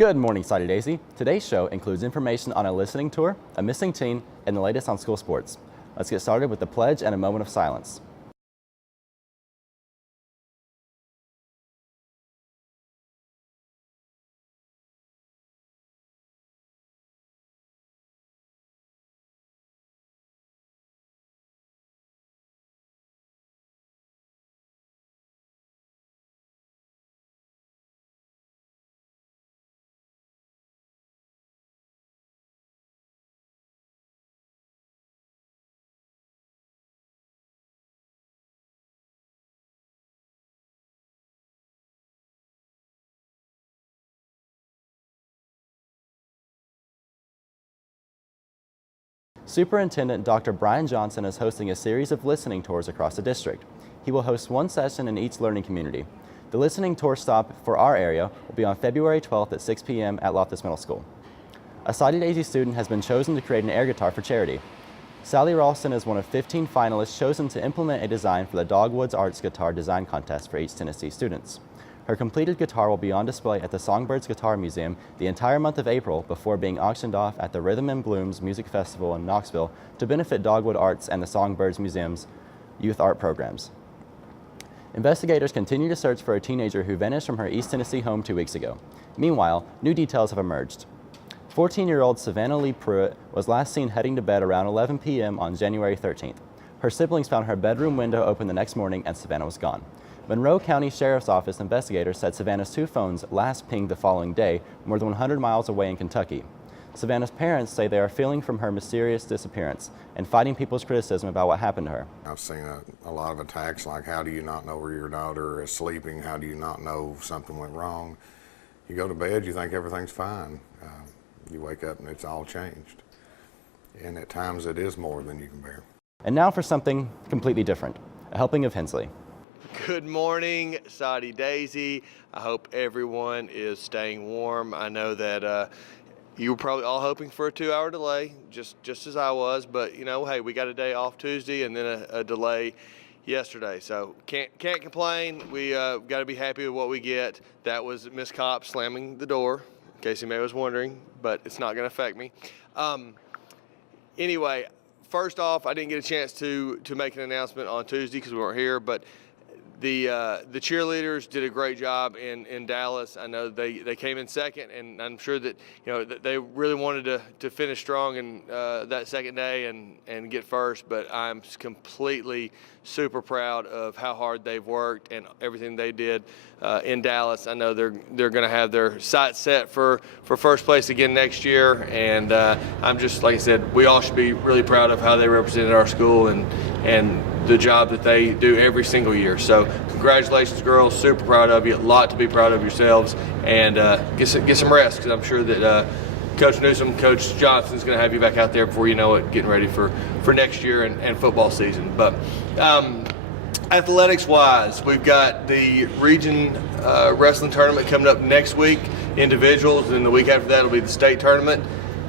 Good morning, Sadie Daisy. Today's show includes information on a listening tour, a missing teen, and the latest on school sports. Let's get started with the pledge and a moment of silence. Superintendent Dr. Brian Johnson is hosting a series of listening tours across the district. He will host one session in each learning community. The listening tour stop for our area will be on February 12th at 6 p.m. at Loftus Middle School. A Sadie Daisy student has been chosen to create an air guitar for charity. Sally Ralston is one of 15 finalists chosen to implement a design for the Dogwoods Arts Guitar Design Contest for East Tennessee students. Her completed guitar will be on display at the Songbirds Guitar Museum the entire month of April before being auctioned off at the Rhythm and Blooms Music Festival in Knoxville to benefit Dogwood Arts and the Songbirds Museum's youth art programs. Investigators continue to search for a teenager who vanished from her East Tennessee home 2 weeks ago. Meanwhile, new details have emerged. 14-year-old Savannah Prewitt was last seen heading to bed around 11 p.m. on January 13th. Her siblings found her bedroom window open the next morning and Savannah was gone. Monroe County Sheriff's Office investigators said Savannah's two phones last pinged the following day, more than 100 miles away in Kentucky. Savannah's parents say they are feeling from her mysterious disappearance and fighting people's criticism about what happened to her. I've seen a lot of attacks like, how do you not know where your daughter is sleeping? How do you not know something went wrong? You go to bed, you think everything's fine. You wake up and it's all changed. And at times it is more than you can bear. And now for something completely different, a helping of Hensley. Good morning, Sadie Daisy. I hope everyone is staying warm. I know that you were probably all hoping for a 2-hour delay, just as I was, but you know, hey, we got a day off Tuesday and then a delay yesterday, so can't complain. We got to be happy with what we get. That was Miss Kopp slamming the door, in case anybody was wondering, but it's not going to affect me. Anyway, first off, I didn't get a chance to make an announcement on Tuesday because we weren't here, but the cheerleaders did a great job in Dallas. I know they came in second, and I'm sure that that they really wanted to finish strong in that second day and get first. But I'm completely super proud of how hard they've worked and everything they did in Dallas. I know they're going to have their sights set for first place again next year, and I'm just, like I said, we all should be really proud of how they represented our school and the job that they do every single year. So congratulations, girls. Super proud of you. A lot to be proud of yourselves, and get some rest, because I'm sure that Coach Newsom, Coach Johnson's going to have you back out there before you know it, getting ready for next year and football season. But athletics-wise, we've got the region wrestling tournament coming up next week, individuals, and the week after that will be the state tournament.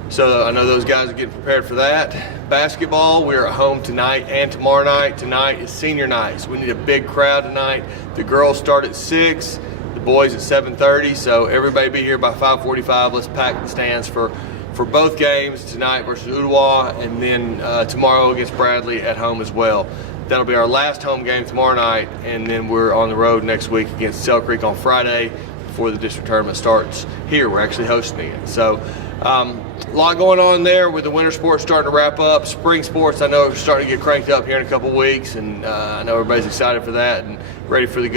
So I know those guys are getting prepared for that. Basketball, we're at home tonight and tomorrow night. Tonight is senior night, so we need a big crowd tonight. The girls start at 6, the boys at 7:30, so everybody be here by 5:45. Let's pack the stands for both games, tonight versus Ooltewah, and then tomorrow against Bradley at home as well. That'll be our last home game tomorrow night, and then we're on the road next week against Sell Creek on Friday before the district tournament starts here. We're actually hosting it. So a lot going on there with the winter sports starting to wrap up. Spring sports, I know, are starting to get cranked up here in a couple weeks, and I know everybody's excited for that and ready for the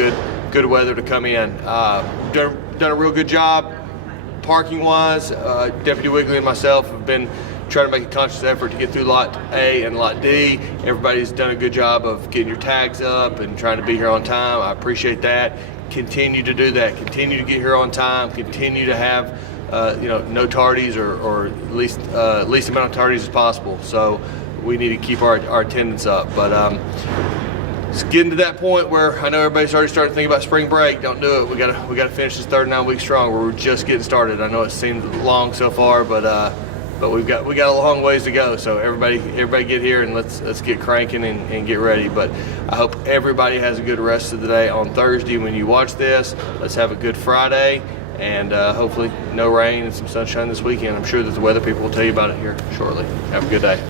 good weather to come in. Done a real good job parking-wise. Deputy Wigley and myself have been trying to make a conscious effort to get through Lot A and Lot D. Everybody's done a good job of getting your tags up and trying to be here on time. I appreciate that. Continue to do that. Continue to get here on time. Continue to have no tardies or at least amount of tardies as possible. So we need to keep our attendance up. But it's getting to that point where I know everybody's already starting to think about spring break. Don't do it. We gotta finish this 39 weeks strong. We're just getting started. I know it seems long so far, but we got a long ways to go. So everybody get here and let's get cranking and get ready. But I hope everybody has a good rest of the day on Thursday when you watch this. Let's have a good Friday. and hopefully no rain and some sunshine this weekend. I'm sure that the weather people will tell you about it here shortly. Have a good day.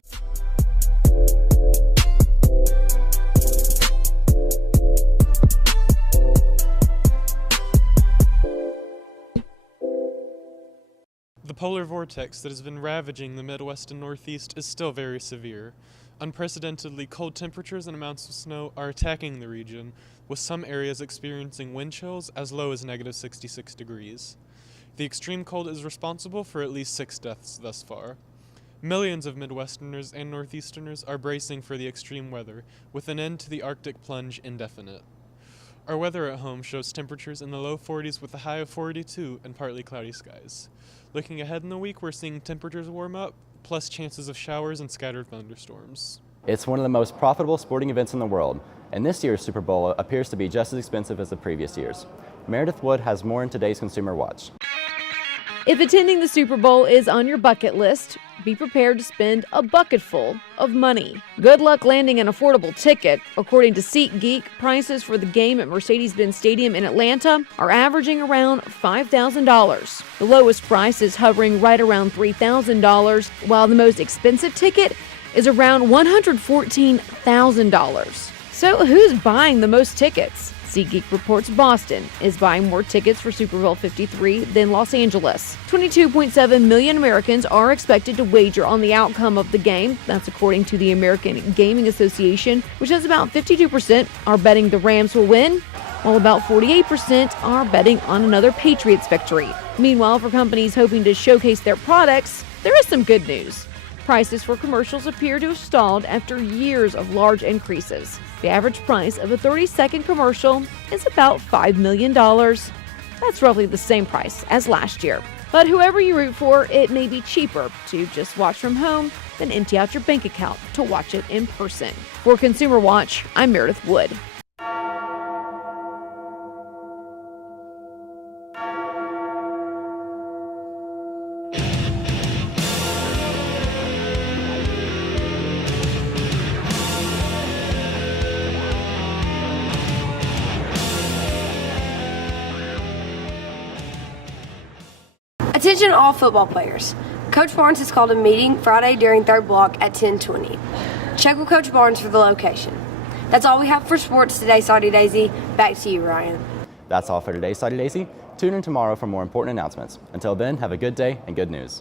The polar vortex that has been ravaging the Midwest and Northeast is still very severe. Unprecedentedly cold temperatures and amounts of snow are attacking the region, with some areas experiencing wind chills as low as negative 66 degrees. The extreme cold is responsible for at least 6 deaths thus far. Millions of Midwesterners and Northeasterners are bracing for the extreme weather, with an end to the Arctic plunge indefinite. Our weather at home shows temperatures in the low 40s with a high of 42 and partly cloudy skies. Looking ahead in the week, we're seeing temperatures warm up, plus chances of showers and scattered thunderstorms. It's one of the most profitable sporting events in the world, and this year's Super Bowl appears to be just as expensive as the previous years. Meredith Wood has more in today's Consumer Watch. If attending the Super Bowl is on your bucket list, be prepared to spend a bucketful of money. Good luck landing an affordable ticket. According to SeatGeek, prices for the game at Mercedes-Benz Stadium in Atlanta are averaging around $5,000. The lowest price is hovering right around $3,000, while the most expensive ticket is around $114,000. So who's buying the most tickets? SeatGeek reports Boston is buying more tickets for Super Bowl 53 than Los Angeles. 22.7 million Americans are expected to wager on the outcome of the game. That's according to the American Gaming Association, which says about 52% are betting the Rams will win, while about 48% are betting on another Patriots victory. Meanwhile, for companies hoping to showcase their products, there is some good news. Prices for commercials appear to have stalled after years of large increases. The average price of a 30-second commercial is about $5 million. That's roughly the same price as last year. But whoever you root for, it may be cheaper to just watch from home than empty out your bank account to watch it in person. For Consumer Watch, I'm Meredith Wood. Attention all football players. Coach Barnes has called a meeting Friday during third block at 10:20. Check with Coach Barnes for the location. That's all we have for sports today, Saudi Daisy. Back to you, Ryan. That's all for today, Saudi Daisy. Tune in tomorrow for more important announcements. Until then, have a good day and good news.